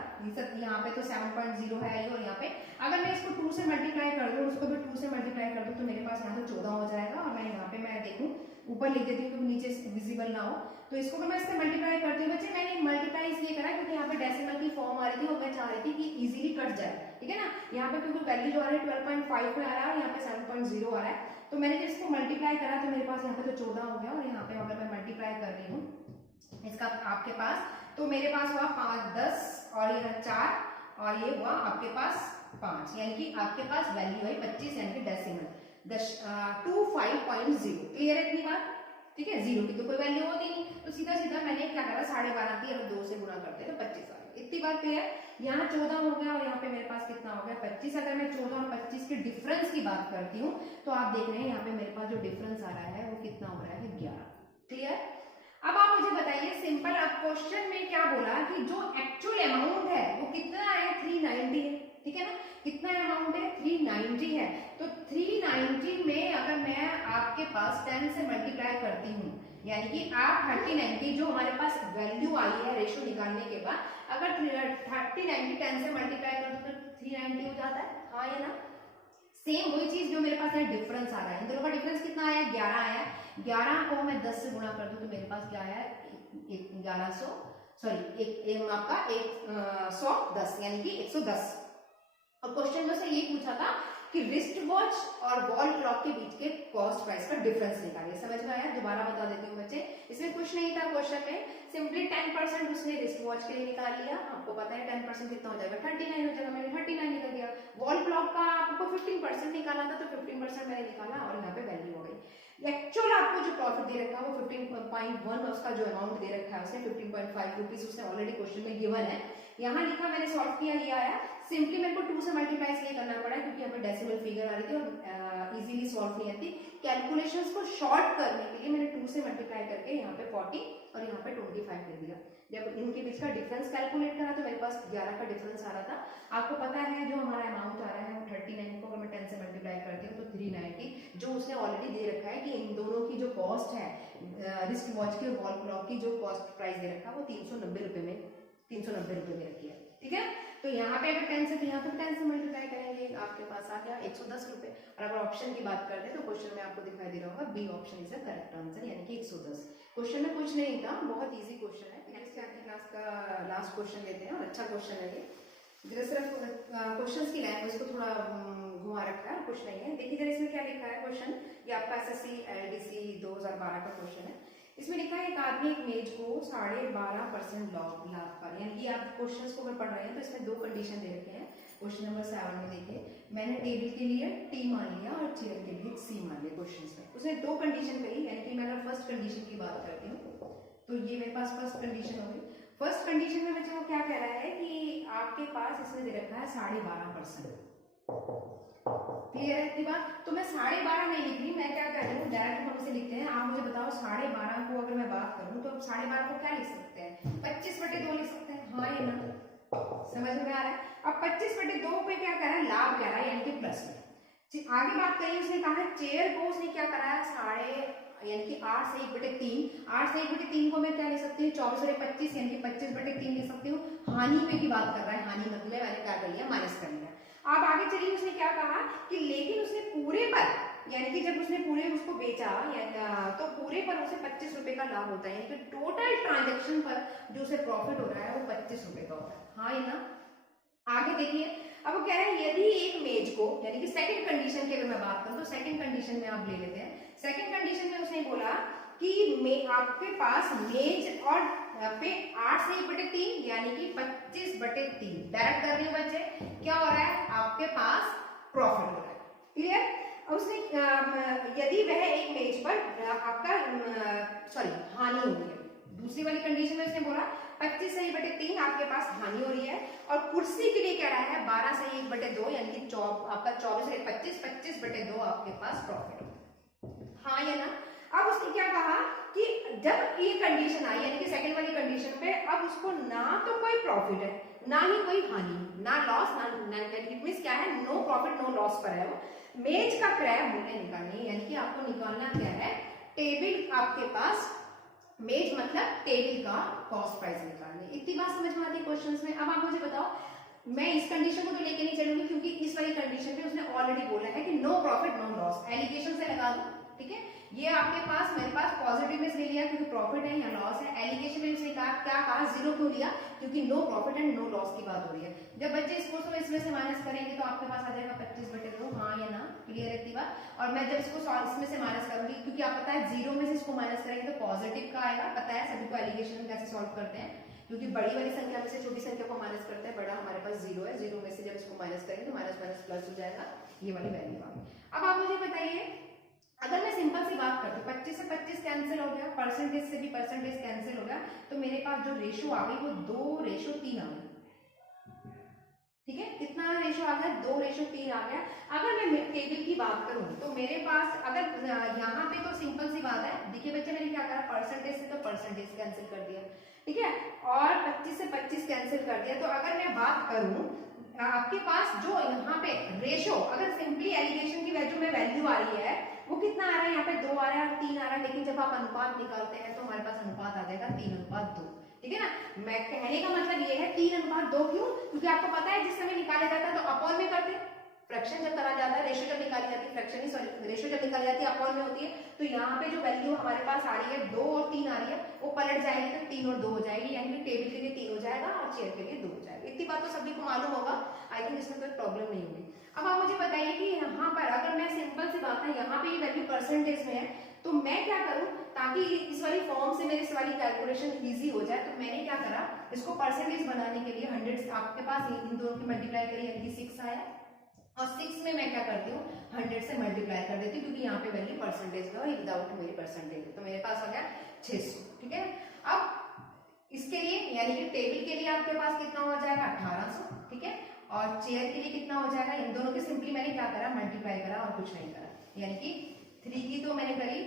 यहाँ पे तो 7.0 है और यहाँ पे अगर मैं इसको 2 से मल्टीप्लाई कर दूं, उसको भी 2 से मल्टीप्लाई कर दूं तो मेरे पास यहाँ पे 14 हो जाएगा। और मैं यहाँ पे मैं देखूं ऊपर लिख देती हूँ क्योंकि नीचे विजिबल ना हो। तो इसको मैं इससे मल्टीप्लाई करती हूँ बच्चे। मैंने मल्टीप्लाई इसलिए करा क्योंकि यहाँ पे डेसिमल की फॉर्म आ रही थी और मैं चाह रही थी कि इजीली कट जाए, ठीक है ना। यहाँ पे क्योंकि वैल्यू जो आ रही है 12.5 में आ रहा है और यहाँ पे 7.0 आ रहा है, तो मैंने इसको मल्टीप्लाई करा तो मेरे पास यहाँ पे तो 14 हो गया। और यहाँ पे अगर मैं मल्टीप्लाई कर रही हूँ इसका आपके पास, तो मेरे पास हुआ 5 10 और यह 4 और ये हुआ आपके पास 5, यानी कि आपके पास वैल्यू है 25, यानी कि डेसिमल 25.0। क्लियर है इतनी बात? ठीक है, 0 की तो कोई वैल्यू होती नहीं, तो सीधा सीधा मैंने क्या करा 12.5 की अगर 2 से गुणा करते तो 25 आ गया। इतनी बात क्लियर? यहाँ 14 हो गया और यहाँ पे मेरे पास कितना हो गया 25, 25 अगर मैं 14 और 25 के डिफरेंस की बात करती हूँ तो आप देख रहे हैं यहाँ पे मेरे पास जो डिफरेंस आ रहा है वो कितना हो रहा है 11। क्लियर? अब आप मुझे बताइए सिंपल, अब क्वेश्चन में क्या बोला कि जो एक्चुअल अमाउंट है वो कितना है 390 है, ठीक है ना? कितना अमाउंट है 390 है। तो 390 में अगर मैं आपके पास 10 से मल्टीप्लाई करती हूँ यानी कि आप 3090 जो हमारे पास वैल्यू आई है रेशो निकालने के बाद, अगर 3090 10 से मल्टीप्लाई कर दो तो 390 हो जाता है। हाँ या ना? सेम वही चीज जो मेरे पास है डिफरेंस आ रहा है, इन दोनों का डिफरेंस कितना आया 11 आया। 11 को मैं 10 से गुणा कर दूं तो मेरे पास क्या आया 1100 सॉरी एक आपका 110 यानी कि 110। और क्वेश्चन में से ये पूछा था कि रिस्ट वॉच और वॉल क्लॉक के बीच के कॉस्ट प्राइस का डिफरेंस निकालिए। समझ में आया? दोबारा बता देती हूँ बच्चे, इसमें कुछ नहीं था क्वेश्चन में, सिंपली 10% उसने रिस्ट वॉच के लिए निकाल लिया। आपको पता है 10% कितना हो जाएगा 39 हो जाएगा, मैंने 39 निकल दिया। वॉल क्लॉक का आपको 15% निकालना था तो 15% मैंने निकाला और यहाँ पे वैल्यू हो गई। एक्चुअल आपको जो प्रॉफिट दे रखा है वो 15.1, उसका जो अमाउंट दे रखा है उसने 15.5 रुपीज उसने ऑलरेडी क्वेश्चन में गिवन है। यहाँ लिखा, मैंने सॉल्व किया, ये आया। सिंपली मेरे को 2 से मल्टीप्लाई इसलिए करना पड़ा क्योंकि यहाँ पे डेसिमल फिगर आ रही थी और इजीली सॉल्व नहीं आती। कैलकुलेशंस को शॉर्ट करने के लिए मैंने 2 से मल्टीप्लाई करके यहाँ पे 40 और यहाँ पे 25 लिख दिया। जब इनके बीच का डिफरेंस कैलकुलेट करा तो मेरे पास 11 का डिफरेंस आ रहा था। आपको पता है जो हमारा अमाउंट आ रहा है वो 39 को अगर मैं 10 से मल्टीप्लाई करती हूँ तो 390, जो उसने ऑलरेडी दे रखा है कि इन दोनों की जो कॉस्ट है रिस्ट वॉच की और वॉल क्लॉक की जो कॉस्ट प्राइस दे रखा है वो 390 रुपए में 390 रुपए में रखी है। ठीक है, तो यहाँ पे अगर 10 से तो यहाँ पे 10 से मल्टीप्लाई करेंगे आपके पास आ गया 110 रुपए। और अगर ऑप्शन की बात करते हैं तो क्वेश्चन में आपको दिखाई दे रहा होगा B option is the correct answer यानी कि 110। क्वेश्चन में कुछ नहीं था, बहुत इजी क्वेश्चन है। नेक्स्ट क्लास का लास्ट क्वेश्चन लेते हैं और अच्छा क्वेश्चन है ये। सिर्फ क्वेश्चंस की लैंग्वेज को थोड़ा घुमा रखा है, कुछ नहीं है। देखिए जरा इसमें क्या लिखा है क्वेश्चन, ये आपका एसएससी एलडीसी 2012 का क्वेश्चन है। इसमें लिखा है एक आदमी एक मेज को 12.5% लाभ पर, यानी कि आप क्वेश्चंस को अगर पढ़ रहे हैं तो इसमें दो कंडीशन दे रखे हैं। क्वेश्चन नंबर 7 में देखिए, मैंने टेबल के लिए टी मान लिया और चेयर के लिए सी मान लिया। क्वेश्चन में उसने दो कंडीशन कही, यानी कि मैं अगर फर्स्ट कंडीशन की बात करती हूँ तो ये मेरे पास फर्स्ट कंडीशन हो गई। फर्स्ट कंडीशन में बच्चे वो क्या कह रहा है कि आपके पास इसमें दे रखा है 12.5%। क्लियर है इतनी बात? तो मैं 12.5 नहीं लिख रही, मैं क्या कर रही हूँ डायरेक्ट हम इसे लिखते हैं। आप मुझे बताओ 12.5 को अगर मैं बात करूँ तो 12.5 को क्या लिख सकते हैं 25/2 लिख सकते हैं। हाँ या ना? समझ में आ रहा है? अब 25/2 पे क्या कह रहा है लाभ कह रहा है यानी कि प्लस में। आगे बात करिए, उसने कहा है चेयर को उसने क्या करा है यानी कि 8 से 1/3। 8 से 1/3 को मैं क्या लिख सकती हूँ 24 और 25 यानी कि 25/3 लिख सकती हूँ। हानि पे की बात कर रहा है, हानि मतलब मैंने क्या कर लिया माइनस कर लिया। अब आगे चलिए, उसने क्या कहा कि लेकिन उसने पूरे पर यानी कि जब उसने पूरे उसको बेचा तो पूरे पर उसे 25 रुपए का लाभ होता है, यानी कि टोटल ट्रांजेक्शन पर जो उसे प्रॉफिट हो रहा है वो 25 रुपए का होता है। हाँ या ना? आगे देखिए, अब वो कह रहे हैं यदि एक मेज को यानी कि सेकंड कंडीशन की अगर मैं बात करूं तो सेकंड कंडीशन में आप ले लेते हैं। सेकंड कंडीशन में उसने बोला कि आपके पास मेज और पे 8 से 1/3 यानी कि 25/3 डायरेक्ट कर रही हूं बच्चे, क्या हो रहा है आपके पास प्रॉफिट हो रहा है। क्लियर? उसने यदि वह एक मेज पर आपका हानि हो रही है। दूसरी वाली कंडीशन में उसने बोला 25 से 1/3 आपके पास हानि हो रही है, और कुर्सी के लिए कह रहा है 12 से 1/2 यानी कि आपका 24 से 25/2 आपके पास प्रॉफिट। हाँ या ना? अब उसने क्या कहा कि जब ये कंडीशन आई यानी कि सेकंड वाली कंडीशन पे, अब उसको ना तो कोई प्रॉफिट है ना ही कोई हानि, ना लॉस ना इट मींस क्या है नो प्रॉफिट नो लॉस पर है वो। मेज का क्रय मूल्य निकालनी, यानी कि आपको निकालना क्या है टेबल, आपके पास मेज मतलब टेबल का कॉस्ट प्राइस निकालनी। इतनी बात समझ में आती है क्वेश्चंस में? अब आप मुझे बताओ, मैं इस कंडीशन को तो लेके नहीं चलूंगी क्योंकि इस वाली कंडीशन पे उसने ऑलरेडी बोला है कि no profit no loss, alligation से लगा दो। ठीक है, ये आपके पास मेरे पास पॉजिटिव में से ले लिया क्योंकि प्रॉफिट है या लॉस है। एलिगेशन में उसने कहा क्या कहा जीरो क्यों लिया, क्योंकि no profit and no loss की बात हो रही है। जब बच्चे इसको तो इसमें से माइनस करेंगे तो आपके पास आ जाएगा 25/2। हाँ या ना? क्लियर है बात? और मैं जब इसको इसमें से माइनस करूंगी क्योंकि आप पता है जीरो में से इसको माइनस करेंगे तो पॉजिटिव का आएगा। पता है सभी को एलिगेशन में कैसे सॉल्व करते हैं, क्योंकि बड़ी वाली संख्या में से छोटी संख्या को माइनस करते हैं। बड़ा हमारे पास जीरो है, जीरो में से जब इसको माइनस करेंगे तो माइनस माइनस प्लस हो जाएगा, ये वाली वैल्यू आ गई। अब आप मुझे बताइए, अगर मैं सिंपल सी बात करती हूँ 25 से 25 कैंसिल हो गया, परसेंटेज से भी परसेंटेज कैंसिल हो गया, तो मेरे पास जो रेशो आ गई वो 2:3 आ गई। ठीक है, कितना रेशो आ गया, 2:3 आ गया। अगर मैं टेबल की बात करूं तो मेरे पास अगर यहाँ पे तो सिंपल सी बात है, देखिए बच्चे मैंने क्या करा, परसेंटेज से तो परसेंटेज कैंसिल कर दिया, ठीक है, और 25 से 25 कैंसिल कर दिया। तो अगर मैं बात करूं आपके पास जो यहाँ पे रेशो, अगर सिंपली एलिगेशन की वैल्यू में वैल्यू आ रही है वो कितना आ रहा है, यहाँ पे 2 आ रहा है और 3 आ रहा है, लेकिन जब आप अनुपात निकालते हैं तो हमारे पास अनुपात आ जाएगा 3:2, ठीक है ना। मैं कहने का मतलब ये है 3:2 क्यों, क्योंकि आपको पता है जिस समय निकाला जाता है तो अपॉन में करते हैं, फ्रैक्शन जब करा जाता है, रेशो जब निकाली जाती है, फ्रैक्शन ही सॉरी रेशो जब निकाली जाती है अपॉन में होती है। तो यहाँ पे जो वैल्यू हमारे पास आ रही है 2 और 3 आ रही है, वो पलट जाएगी तो 3 और 2 हो जाएगी, यानी कि टेबल के लिए 3 हो जाएगा और चेयर के लिए 2 हो जाएगा। इतनी बात तो सभी को मालूम होगा, आई थिंक इसमें कोई प्रॉब्लम नहीं होगी। अब आप मुझे बताइए कि यहाँ पर अगर मैं सिंपल सी बात है, यहाँ पे ये वैल्यू परसेंटेज में है, तो मैं क्या करूं ताकि इस वाली फॉर्म से मेरी इस वाली कैलकुलेशन इजी हो जाए। तो मैंने क्या करा, इसको परसेंटेज बनाने के लिए 100 आपके पास इन दोनों की मल्टीप्लाई करी, यानी कि 6 आया, और 6 में मैं क्या करती हूँ 100 से मल्टीप्लाई कर देती हूँ, क्योंकि यहाँ पे वैल्यू परसेंटेज का विदाउट मेरी परसेंटेज है। तो मेरे पास आ गया 600, ठीक है। अब इसके लिए यानी कि टेबल के लिए आपके पास कितना हो जाएगा 1800, ठीक है, और चेयर के लिए कितना हो जाएगा, इन दोनों के सिंपली मैंने क्या करा, मल्टीप्लाई करा और कुछ नहीं करा, यानी कि 3 की तो मैंने करी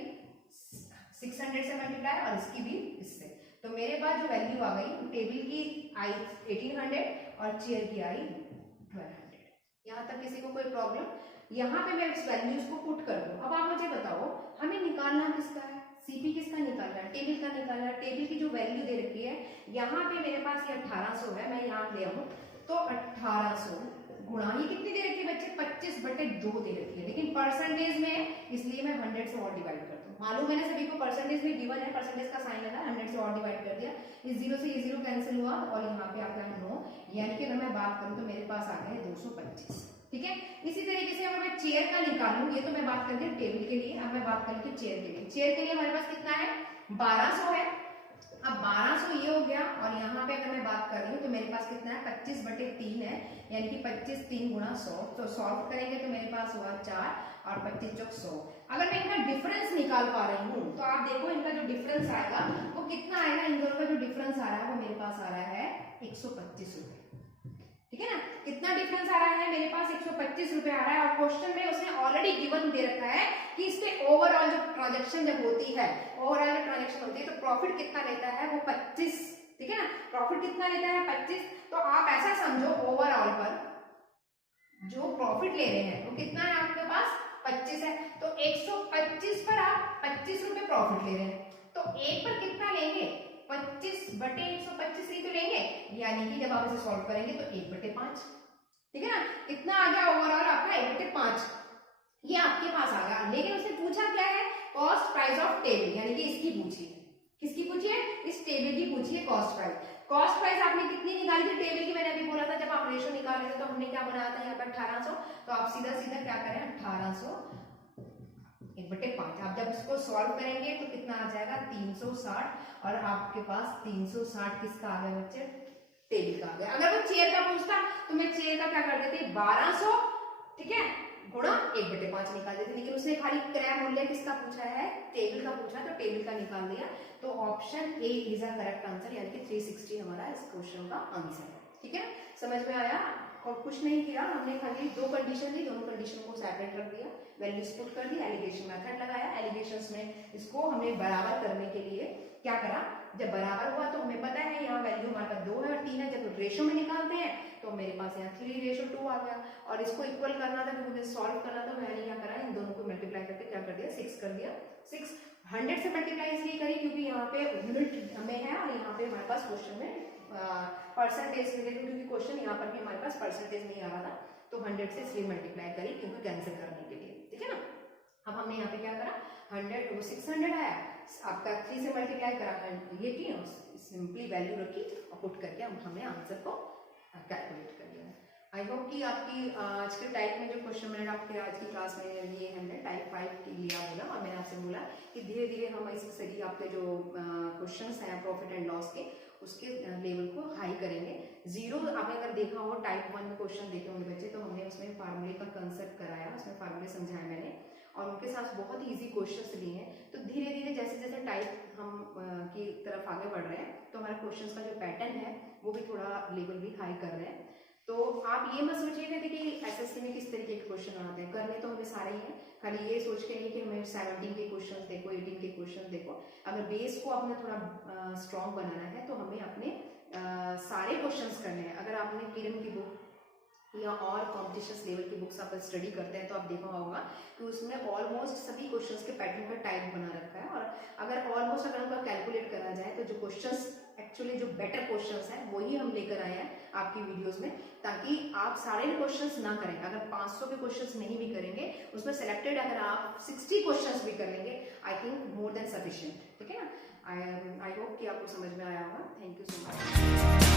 600 से मल्टीप्लाई और इसकी भी इससे। तो मेरे पास जो वैल्यू आ गई, टेबल की आई 1800 और चेयर की आई 1200। यहाँ तक किसी को कोई प्रॉब्लम? यहाँ पे मैं इस वैल्यूज को पुट कर दूं। अब आप मुझे बताओ हमें निकालना किसका है, सीपी किसका निकालना है, टेबल का निकालना है। टेबल की जो वैल्यू दे रखी है, यहाँ पे मेरे पास ये 1800 है, मैं यहाँ ले आऊं तो 1800 गुणा ये कितनी दे रखी है बच्चे, 25/2 दे रखी है, लेकिन परसेंटेज में है इसलिए मैं 100 से और डिवाइड करता हूँ। मालूम है ना सभी को परसेंटेज में गिवन है, परसेंटेज का साइन लगा, 100 से और डिवाइड कर दिया, इस 0 से ये 0 कैंसिल हुआ और यहाँ पे आ गया 9, यानी कि अगर मैं बात करूँ तो मेरे पास आ गए 225, ठीक है। इसी तरीके से अगर मैं चेयर का निकालूं, ये तो मैं बात करती हूँ टेबल के लिए, अब मैं बात करती हूँ चेयर के लिए। चेयर के लिए हमारे पास कितना है 1200 है। अब 1200 ये हो गया और यहाँ पे अगर मैं बात कर रही हूँ तो मेरे पास कितना है 25/3 है, यानी कि 25 3 गुणा 100, तो सॉल्व करेंगे तो मेरे पास हुआ 4 और 25 चौक 100। अगर मैं इनका डिफरेंस निकाल पा रही हूँ तो आप देखो इनका जो डिफरेंस आएगा वो कितना आएगा, इन दोनों का जो डिफरेंस आ रहा है वो मेरे पास आ रहा है 125 रुपए, ठीक है ना। कितना डिफरेंस आ रहा है मेरे पास 125 रुपए आ रहा है, और क्वेश्चन में उसने ऑलरेडी गिवन दे रखा है कि इसके ओवरऑल जो ट्रांजैक्शन जब होती है, ओवरऑल ट्रांजैक्शन होती है तो प्रॉफिट कितना लेता है वो 25, ठीक है ना, प्रॉफिट कितना लेता है 25। तो आप ऐसा समझो ओवरऑल पर जो प्रॉफिट ले रहे हैं वो कितना है आपके पास 25 है, तो 125 पर आप 25 रुपए प्रॉफिट ले रहे हैं, तो एक पर कितना लेंगे 25/125 ही तो लेंगे, यानी कि जब आप इसे सॉल्व करेंगे तो 1/5, ठीक है ना। कितना आ गया ओवरऑल आपका 1/5, ये आपके पास आ गया। लेकिन उसने पूछा क्या है, कॉस्ट प्राइस ऑफ टेबल, यानी कि इसकी पूछी है, किसकी पूछी है, इस टेबल की पूछी है कॉस्ट प्राइस। कॉस्ट प्राइस आपने कितनी निकाली थी टेबल की, मैंने अभी बोला था जब आप रेशो निकाल रहे थे तो हमने क्या बनाया था यहाँ पर 1800, तो आप सीधा सीधा क्या करें 1800 1/5। आप जब इसको सॉल्व करेंगे तो कितना आ जाएगा 360, और आपके पास 360 किसका आ गया बच्चे, टेबल का आ गया। अगर वो चेयर का पूछता तो मैं चेयर का क्या कर देती 1200, ठीक है, गुणा 1/5 निकाल देती, लेकिन उसने खाली क्रय मूल्य किसका पूछा है, टेबल का पूछा, तो टेबल का निकाल दिया। तो option A is a correct answer, यानी कि 360 हमारा इस क्वेश्चन का आंसर है, ठीक है। समझ में आया? और कुछ नहीं किया हमने, खाली 2 कंडीशन दी, दोनों कंडीशन को सेपरेट रख दिया, वैल्यूज पुट कर दी, एलिगेशन मेथड लगाया, एलिगेशंस में इसको हमने बराबर करने के लिए क्या करा, जब बराबर हुआ तो हमें पता है यहाँ वैल्यू हमारे पास 2 है और 3 है, जब रेशो में निकालते हैं तो मेरे पास यहाँ 3:2 आ गया, और इसको इक्वल करना था क्योंकि मुझे सॉल्व करना था, मैंने क्या करा इन दोनों को मल्टीप्लाई करके क्या कर दिया 6 कर दिया। 6 100 से मल्टीप्लाई इसलिए करी क्योंकि यहाँ पे यूनिट में है और यहाँ पे हमारे पास क्वेश्चन में परसेंटेज रिलेटेड, क्योंकि क्वेश्चन यहाँ पर भी हमारे पास परसेंटेज नहीं आ रहा था, तो 100 से इसलिए मल्टीप्लाई करी क्योंकि कैंसिल करने के लिए, ठीक है ना। अब हमने यहाँ पे क्या करा 100 वो 600 आया, आपका 3 से मल्टीप्लाई करा, ये की सिंपली वैल्यू रखी और पुट करके हमने आंसर को कैलकुलेट कर लिया। आई होप कि आपकी आज के टाइप में जो क्वेश्चन मैंने आपके आज की क्लास में लिए हमने टाइप 5 के लिया बोला, और मैंने आपसे बोला कि धीरे धीरे हम इस सही आपके जो क्वेश्चंस हैं प्रॉफिट एंड लॉस के उसके लेवल को हाई करेंगे। जीरो आपने अगर देखा हो टाइप 1 में क्वेश्चन देखे होंगे बच्चे, तो हमने उसमें फार्मूले का कंसेप्ट कराया, उसमें फार्मूले समझाए मैंने, और उनके साथ बहुत इजी क्वेश्चंस लिए हैं। तो धीरे धीरे जैसे जैसे टाइप हम की तरफ आगे बढ़ रहे हैं तो हमारे क्वेश्चंस का जो पैटर्न है वो भी थोड़ा लेवल भी हाई कर रहे हैं। तो आप ये मत सोचिएगा कि एसएससी में किस तरीके के क्वेश्चन आते हैं, करने तो हमें सारे ही हैं, खाली ये सोच के नहीं कि हमें 17 के क्वेश्चन देखो, 18 के क्वेश्चन देखो। अगर बेस को अपना थोड़ा स्ट्रॉन्ग बनाना है तो हमें अपने सारे क्वेश्चंस करने हैं। अगर आपने किरण की बुक या और कॉम्पिटिशन लेवल की बुक्स आप स्टडी करते हैं तो आप देखा होगा कि उसमें ऑलमोस्ट सभी क्वेश्चंस के पैटर्न का टाइप बना रखा है, और अगर ऑलमोस्ट अगर उनका कैलकुलेट करा जाए तो जो क्वेश्चंस एक्चुअली जो बेटर क्वेश्चंस हैं वही हम लेकर आए हैं आपकी वीडियोस में, ताकि आप सारे क्वेश्चंस ना करें। अगर 500 के क्वेश्चंस नहीं भी करेंगे उसमें सेलेक्टेड अगर आप 60 क्वेश्चंस भी कर लेंगे, I think more than sufficient. ठीक है ना? आई होप कि आपको समझ में आया होगा। Thank you so much.